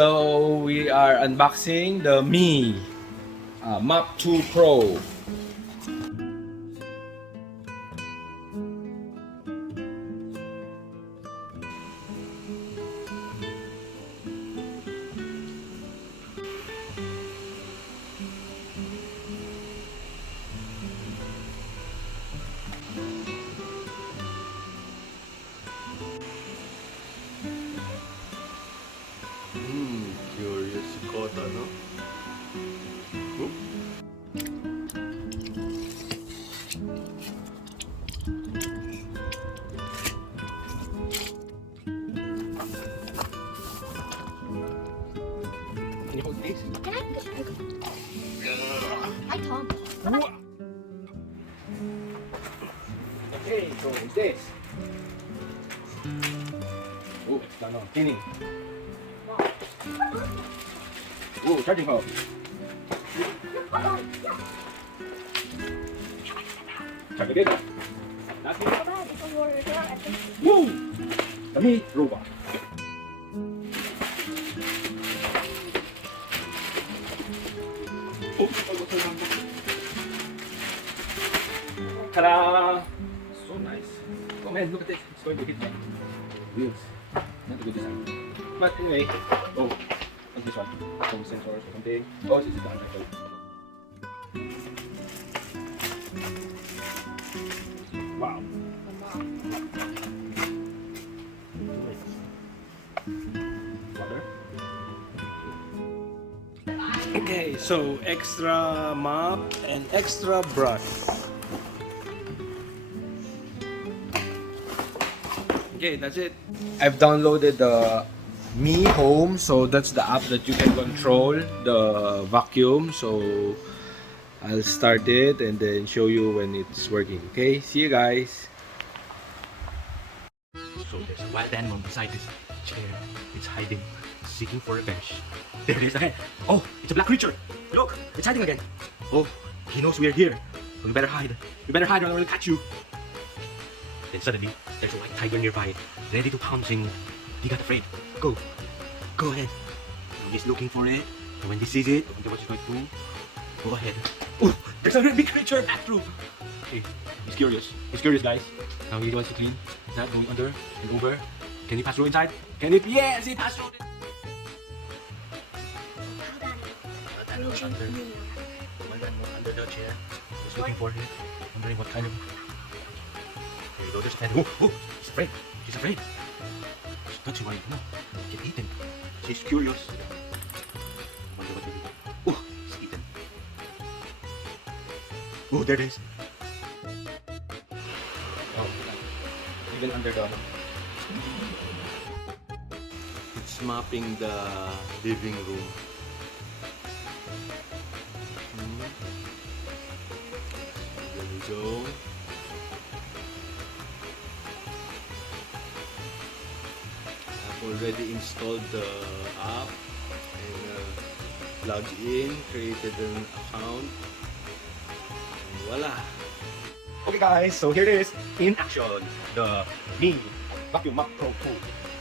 So we are unboxing the Mi Mop 2 Pro. Curious kota, no? Can you hold this? Can I? Hi, Tom. Okay, so it's this. Oh, no, cleaning. Oh, charging hub. Charge again. Last one. Baba, ito your I think. Woo! The Mi Robot. Oh, ta-da! So nice. Oh man, look at this. It's going to hit my wheels. Not a good design. But anyway, oh, what's this one? Some sensors or something. Oh, this is the undercoat. Wow. Water. Okay, so extra mop and extra brush. Okay, that's it. I've downloaded the Mi Home, so that's the app that you can control the vacuum. So I'll start it and then show you when it's working. Okay, see you guys. So there's a wild animal beside this chair. It's hiding, seeking for revenge. There it is again. Oh, it's a black creature. Look, it's hiding again. Oh, he knows we're here. We better hide. We better hide or we'll catch you. Then suddenly, there's a white tiger nearby, ready to pounce him. He got afraid. Go. Go ahead. He's looking for it. And when he sees it, I wonder what he's going to do. Go ahead. Oh, there's a big creature back through. Okay, he's curious. He's curious, guys. Now he wants to clean. Is that going under and over? Can he pass through inside? Can it? Yes, he passed through. Under the chair. He's looking for it. Wondering what kind of. Here you go, there's a fan. Oh, he's afraid. She's afraid. She's touching one. No, get eaten. She's curious. Wonder what to do. Oh, he's eaten. Oh, there it is. Oh, even under the. It's mapping the living room. There we go. I've already installed the app and logged in, created an account, and voila! Okay guys, so here it is in action. The Mi Vacuum Mop Pro 2.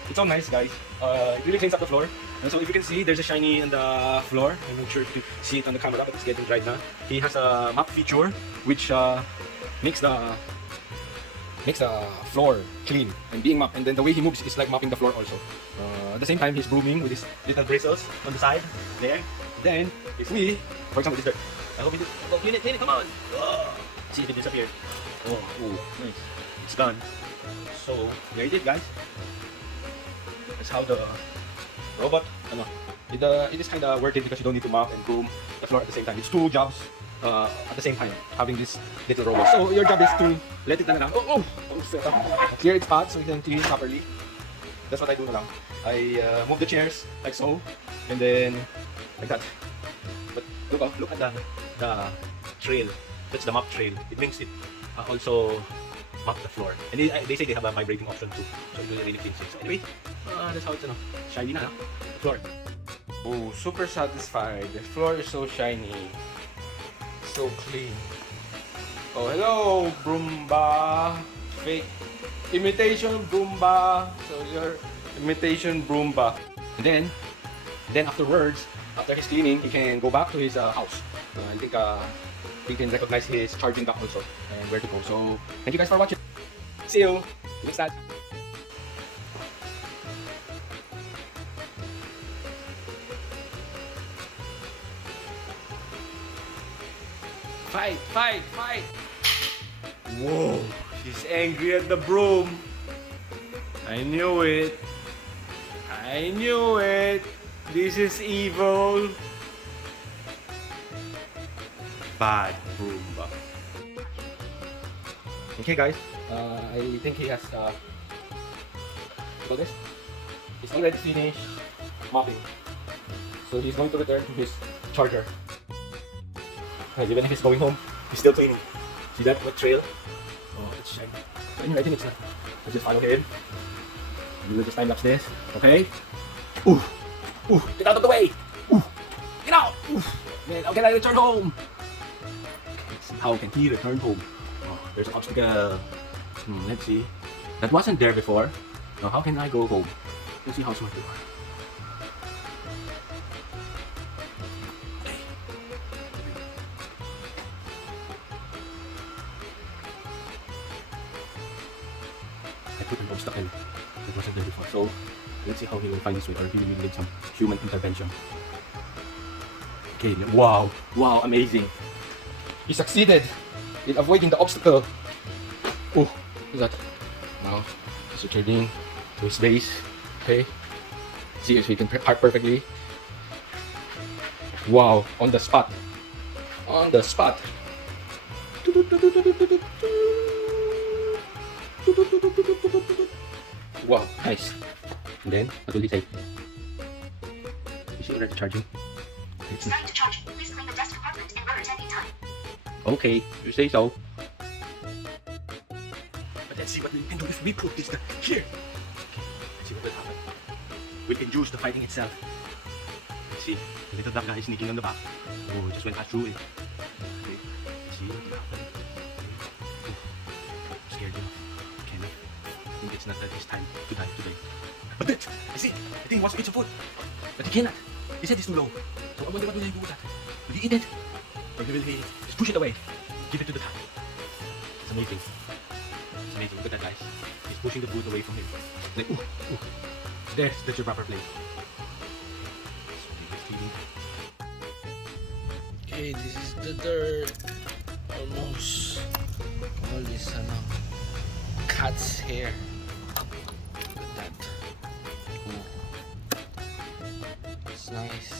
It's so nice guys. It really cleans up the floor. And so if you can see, there's a shiny on the floor. I'm not sure if you see it on the camera, but it's getting dried now. He has a mop feature which makes the floor clean and being mopped. And then the way he moves is like mopping the floor also. At the same time, he's brooming with his little bristles on the side there. Then if we, for example, this dirt. I hope it is. Oh, clean it, come on. Oh, see if it disappeared. Oh, nice. It's gone. So there it is, guys. That's how the robot. It is kind of worth it because you don't need to mop and broom the floor at the same time. It's two jobs at the same time having this little robot. So your job is to let it lang. Clear its path so you can clean properly. That's what I do now. I move the chairs like so, and then like that. But look at the trail. That's the mop trail. It means it also mop the floor. And they say they have a vibrating option too, so it will really clean it. So anyway, that's how it's shiny na floor. Oh, super satisfied. The floor is so shiny, so clean. Oh, hello, Broomba. Fake imitation Broomba. So your imitation Broomba. And then Then afterwards, after his cleaning, he can go back to his house. I think he can recognize his charging dock also and where to go. So thank you guys for watching. See you next time. Fight, fight, fight! Whoa, she's angry at the broom. I knew it. I knew it. This is evil. Bad Roomba. Okay, guys. I think he has. This. He's already finished mopping, so he's going to return to his charger. Even if he's going home, he's still cleaning. See that wet trail? Oh, it's shiny. So anyway, I think it's not. Let's just follow him. We will just time lapse this. Okay. Ooh, ooh, get out of the way. Ooh, get out. Ooh, man, how can I return home? How can he return home? Oh, there's an obstacle. Let's see. That wasn't there before. Now how can I go home? Let's see how smart you are. I put an obstacle that wasn't there before. So let's see how he will find his way, or he will need some human intervention. Okay, wow, wow, amazing. He succeeded in avoiding the obstacle. Oh, what's that? Now he's returning to his base. Okay, see if he can park perfectly. Wow, on the spot. On the spot. Wow, nice. And then, what will he say? Is he already charging? It's starting to charge. Please clean the desk compartment and rubber tag in time. Okay, you say so. But let's see what we can do if we put this guy here. Okay, let's see what will happen. We can use the fighting itself. Let's see. The little black guy is sneaking on the back. Oh, he just went past through it. Okay, let's see what will happen. Okay. Oh, I'm scared enough. Okay, no. I think it's not that his time to die today. But it! I see! I think he wants to eat some food. But he cannot. He said it's too low. So I wonder what will he do with that? Will he eat it? Or will he just push it away? Give it to the cat. It's amazing. It's amazing. Look at that, guys. He's pushing the food away from him. Like, ooh, ooh. That's your proper place. Okay, this is the dirt. Almost. All this cat's hair. Look at that. Ooh. It's nice.